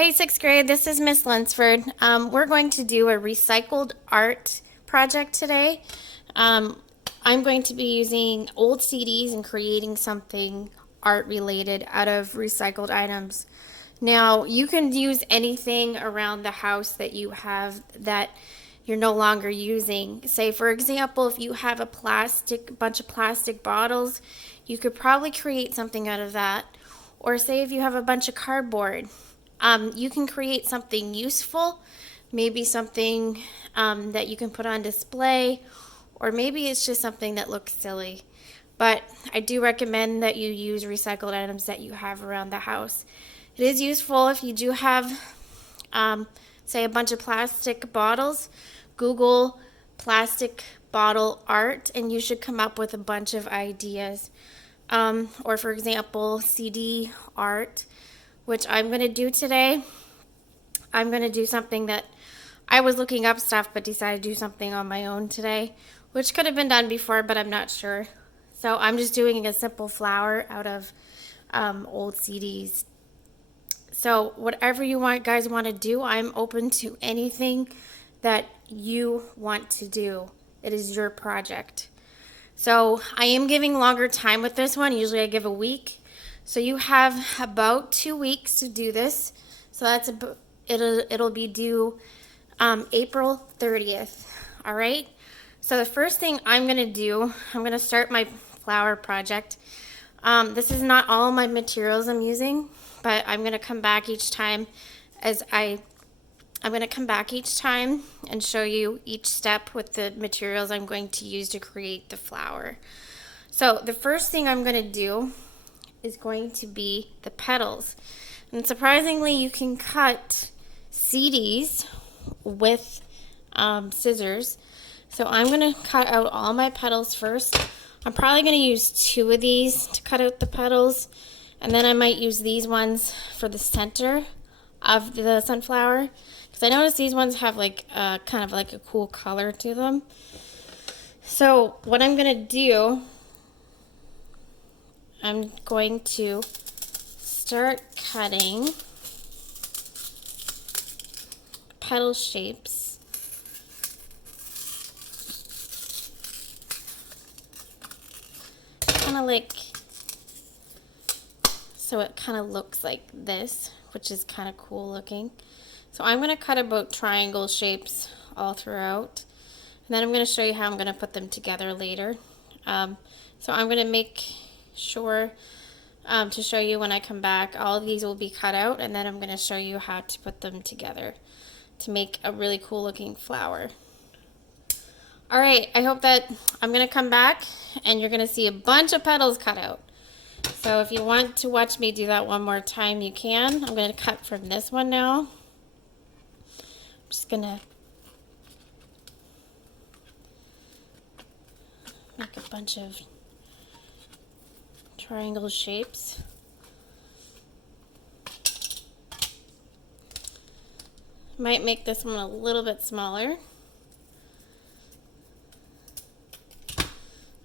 Hey, sixth grade, this is Miss Lunsford. We're going to do a recycled art project today. Um, I'm going to be using old CDs and creating something art related out of recycled items. Now, you can use anything around the house that you have that you're no longer using. Say, for example, if you have a bunch of plastic bottles, you could probably create something out of that. Or say if you have a bunch of cardboard, you can create something useful, maybe something that you can put on display, or maybe it's just something that looks silly. But I do recommend that you use recycled items that you have around the house. It is useful if you do have, say, a bunch of plastic bottles. Google plastic bottle art, and you should come up with a bunch of ideas. Or, for example, CD art, which I'm going to do today. I'm going to do something that I was looking up stuff but decided to do something on my own today, which could have been done before, but I'm not sure. So I'm just doing a simple flower out of old CDs. So whatever you guys want to do, I'm open to anything that you want to do. It is your project. So I am giving longer time with this one. Usually I give a week. So you have about 2 weeks to do this. So it'll be due April 30th. All right. So the first thing I'm gonna do, I'm gonna start my flower project. This is not all my materials I'm using, but I'm gonna come back each time I'm going to come back each time and show you each step with the materials I'm going to use to create the flower. So the first thing I'm going to do is going to be the petals. And surprisingly, you can cut CDs with scissors. So I'm going to cut out all my petals first. I'm probably going to use 2 of these to cut out the petals. And then I might use these ones for the center of the sunflower. I noticed these ones have like kind of like a cool color to them. So what I'm going to do, I'm going to start cutting petal shapes. Kind of like, so it kind of looks like this, which is kind of cool looking. So I'm going to cut about triangle shapes all throughout. And then I'm going to show you how I'm going to put them together later. So I'm going to make sure to show you when I come back, all of these will be cut out, and then I'm going to show you how to put them together to make a really cool looking flower. All right, I hope that I'm going to come back and you're going to see a bunch of petals cut out. So if you want to watch me do that one more time, you can. I'm going to cut from this one now. Just gonna make a bunch of triangle shapes. Might make this one a little bit smaller.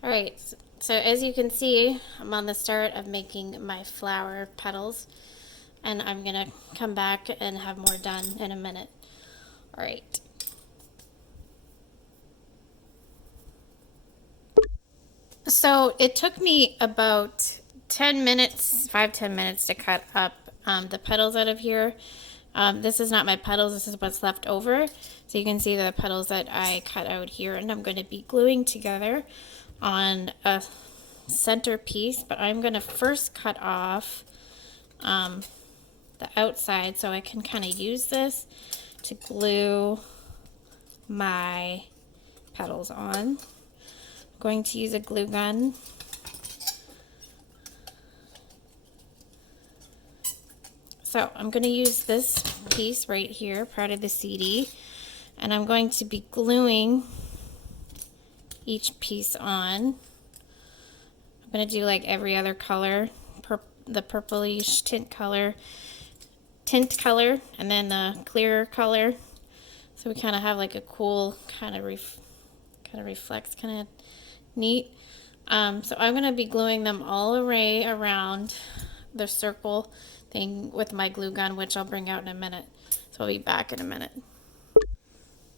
All right, so as you can see, I'm on the start of making my flower petals, and I'm gonna come back and have more done in a minute. All right. So it took me about 10 minutes, 5-10 minutes to cut up the petals out of here. This is not my petals, this is what's left over. So you can see the petals that I cut out here, and I'm going to be gluing together on a center piece, but I'm going to first cut off the outside so I can kind of use this to glue my petals on. I'm going to use a glue gun. So I'm going to use this piece right here, part of the CD, and I'm going to be gluing each piece on. I'm going to do like every other color, the purplish tint color, and then the clearer color. So we kind of have like a cool kind of reflects, kind of neat. So I'm going to be gluing them all around the circle thing with my glue gun, which I'll bring out in a minute. So I'll be back in a minute.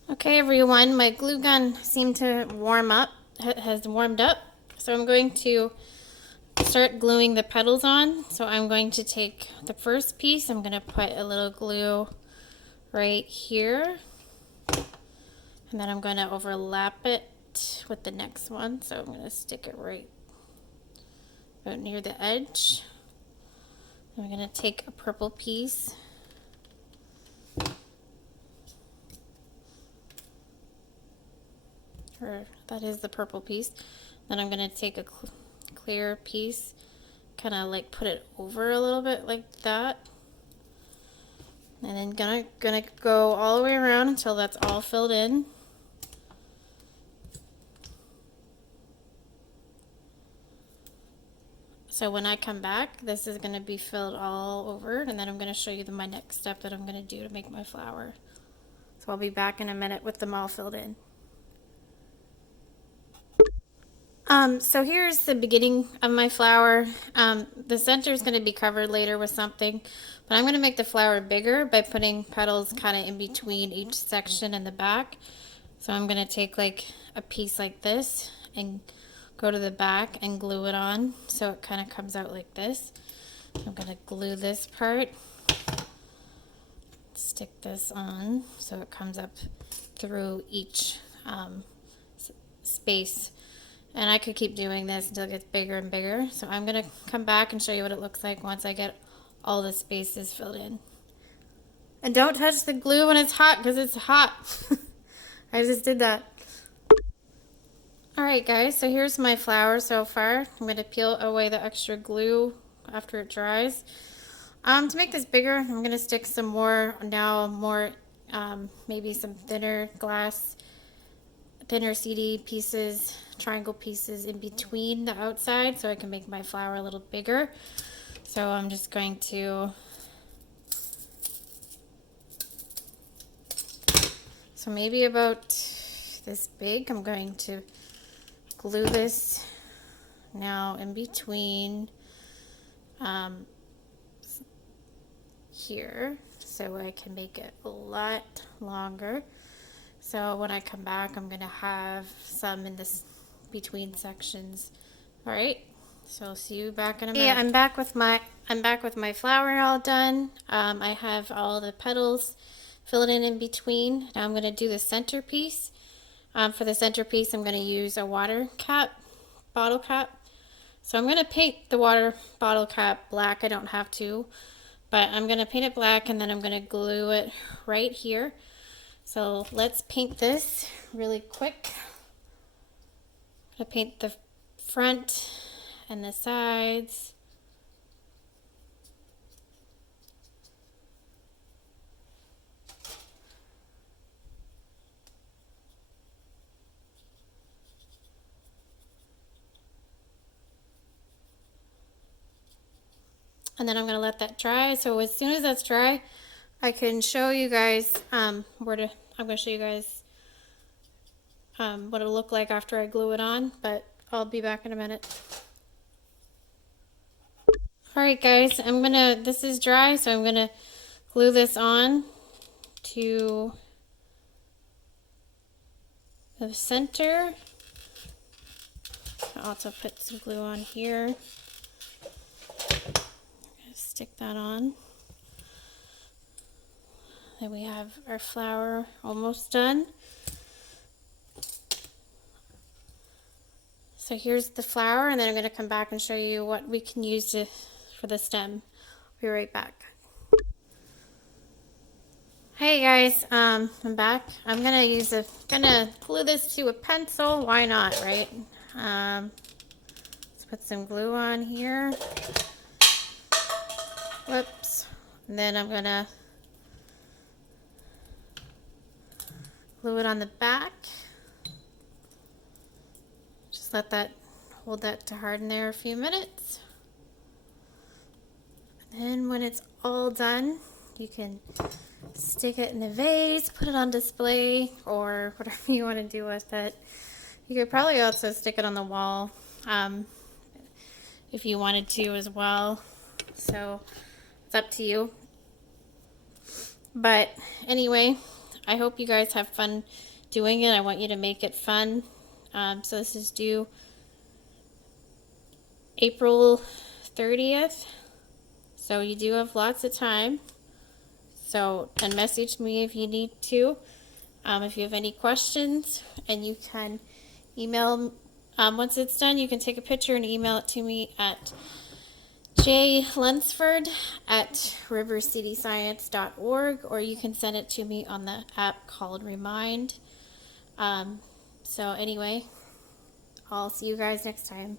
Okay, everyone, my glue gun seemed to warm up, has warmed up. So I'm going to start gluing the petals on. So I'm going to take the first piece, I'm going to put a little glue right here. And then I'm going to overlap it with the next one. So I'm going to stick it right about near the edge. I'm going to take a purple piece. Or that is the purple piece. Then I'm going to take a clear piece, kind of like put it over a little bit like that. And then gonna go all the way around until that's all filled in. So when I come back, this is going to be filled all over, and then I'm going to show you my next step that I'm going to do to make my flower. So I'll be back in a minute with them all filled in. So here's the beginning of my flower. The center is going to be covered later with something, but I'm going to make the flower bigger by putting petals kind of in between each section in the back. So I'm going to take like a piece like this and go to the back and glue it on so it kind of comes out like this. I'm going to glue this part, stick this on so it comes up through each space. And I could keep doing this until it gets bigger and bigger. So I'm going to come back and show you what it looks like once I get all the spaces filled in. And don't touch the glue when it's hot because it's hot. I just did that. Alright guys, so here's my flower so far. I'm going to peel away the extra glue after it dries. To make this bigger, I'm going to stick some more, maybe some thinner CD pieces, triangle pieces in between the outside so I can make my flower a little bigger. So I'm just going to, so maybe about this big, I'm going to glue this now in between here so I can make it a lot longer. So when I come back, I'm going to have some in this between sections. All right. So I'll see you back in a minute. Yeah, I'm back with my flower all done. I have all the petals filled in between. Now I'm going to do the centerpiece. For the centerpiece, I'm going to use a water cap, bottle cap. So I'm going to paint the water bottle cap black. I don't have to, but I'm going to paint it black and then I'm going to glue it right here. So let's paint this really quick. I'm going to paint the front and the sides. And then I'm going to let that dry. So as soon as that's dry, I can show you guys I'm going to show you guys what it'll look like after I glue it on, but I'll be back in a minute. Alright guys, this is dry, so I'm going to glue this on to the center. I'll also put some glue on here. Stick that on. Then we have our flower almost done. So here's the flower, and then I'm going to come back and show you what we can use for the stem. I'll be right back. Hey guys, I'm back. I'm gonna glue this to a pencil. Why not, right? Let's put some glue on here. Whoops. And then I'm gonna glue it on the back. Just hold that to harden there a few minutes. And then when it's all done, you can stick it in a vase, put it on display, or whatever you want to do with it. You could probably also stick it on the wall if you wanted to as well. So It's up to you. But anyway, I hope you guys have fun doing it. I want you to make it fun. So this is due April 30th. So you do have lots of time. So, and message me if you need to. If you have any questions, and you can email, once it's done, you can take a picture and email it to me at jlunsford@rivercityscience.org, or you can send it to me on the app called Remind. So anyway, I'll see you guys next time.